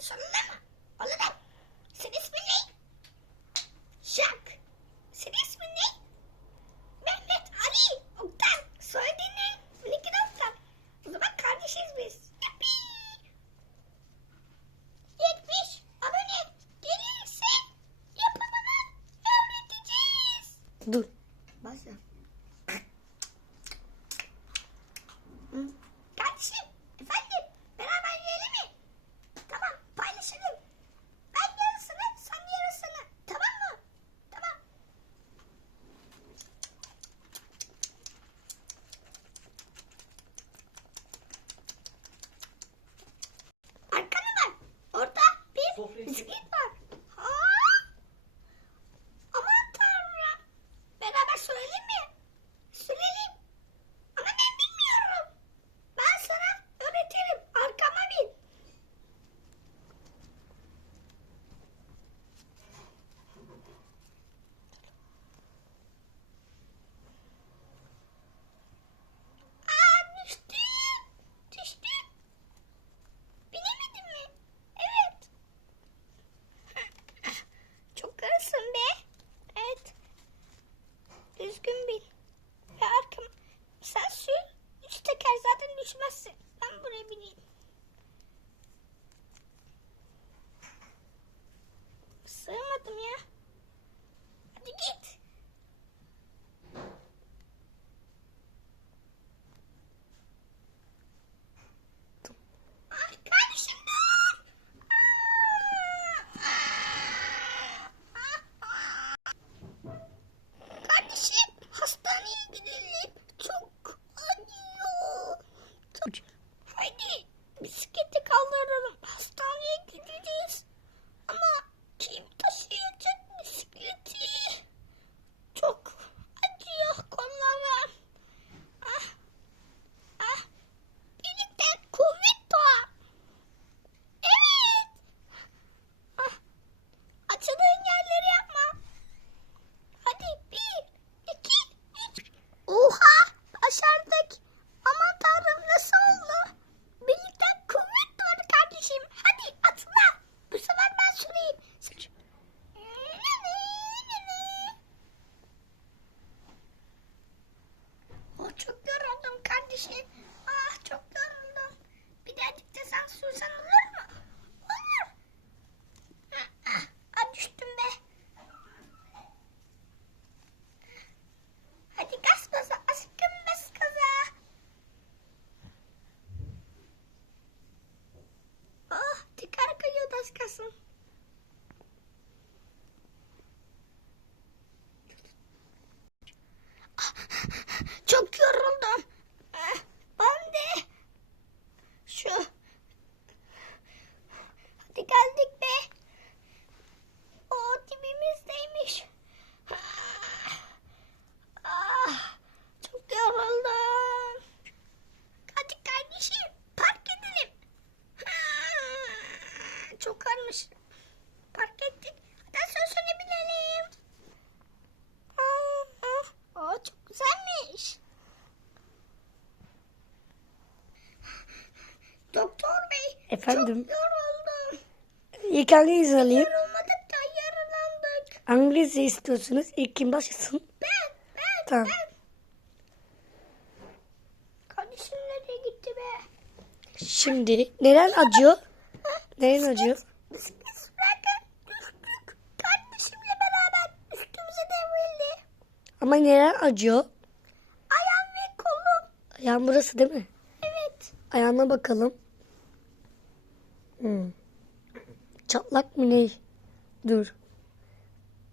sonunda mı? Anladım. Senin ismin Ben buraya bineyim. Çok yoruldum kardeşim. Ah çok yoruldum. Bir daha de sen sürsen olur mu? Olur. Ah, ah, ah, düştüm be. Hadi gaz gaza aşkım bas gaza. Oh tekrar kayıyor az kalsın. Ah, Çok yoruldum. Ah, Ben de. Şu. Hadi geldik be. O dibimizdeymiş. Ah. Ah, çok yoruldum. Hadi kardeşim park edelim. Ah, çok ağırmış. Park ettik. Hadi asansöre binelim. Ah, ah. Aa, çok güzelmiş. Doktor bey. Efendim? Çok yoruldum. İlk hanginizi alayım? Yorulmadık da yaralandık. Hanginizi istiyorsunuz? İlk kim başlasın? Ben, ben, Tamam. ben. Kardeşim nereye gitti be? Şimdi neren acıyor? Neren acıyor? Bisiklet sürerken düştük. Kardeşimle beraber üstümüze devrildi. Ama neren acıyor? Ayağım ve kolum. Ayağın burası değil mi? Evet. Ayağına bakalım. Hmm. Çatlak mı ne? Dur.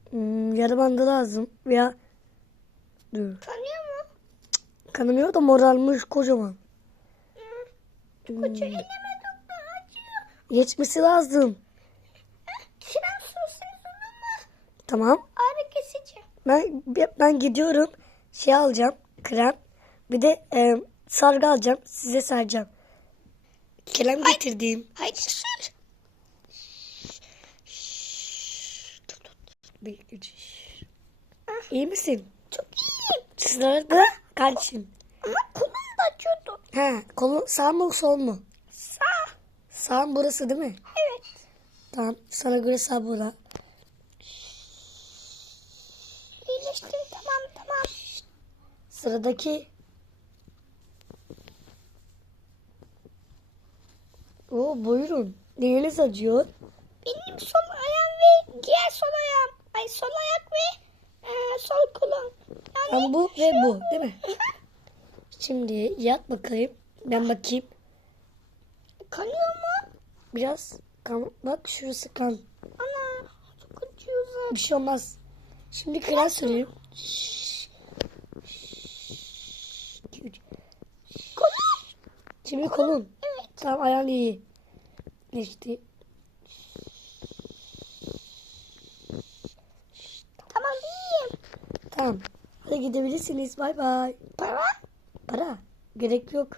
Hmm, yarı bandı lazım. Veya dur. Tanıyor mu? Kanamıyor da morarmış kocaman. Koca elime acıyor. Geçmesi lazım. Mu? Tamam. Ağrı kesici. Ben ben gidiyorum. Şey alacağım. Krem. Bir de e, sargı alacağım. Size saracağım. Kalem getirdim. Haydi sür. Ah, İyi misin? Çok iyiyim. Sırada kardeşim. Ama kolum da acıyordu. Ha, kolun sağ mı sol mu? Sağ. Sağ burası değil mi? Evet. Tamam. Sana göre sağ bura. İyileştim tamam tamam. Sıradaki. Oo buyurun. Neyiniz acıyor? Benim sol ayağım ve diğer sol ayağım. Ay sol ayak ve e, sol kolum. Yani Tam bu ve bu değil mi? Şimdi yat bakayım. Ben bakayım. Kanıyor mu? Biraz kan. Bak şurası kan. Ana çok acıyor zaten. Bir şey olmaz. Şimdi krem süreyim. Şimdi kolun. Tamam ayağın iyi. Geçti. Tamam iyiyim. Tamam. Hadi gidebilirsiniz. Bay bay. Para? Para. Gerek yok.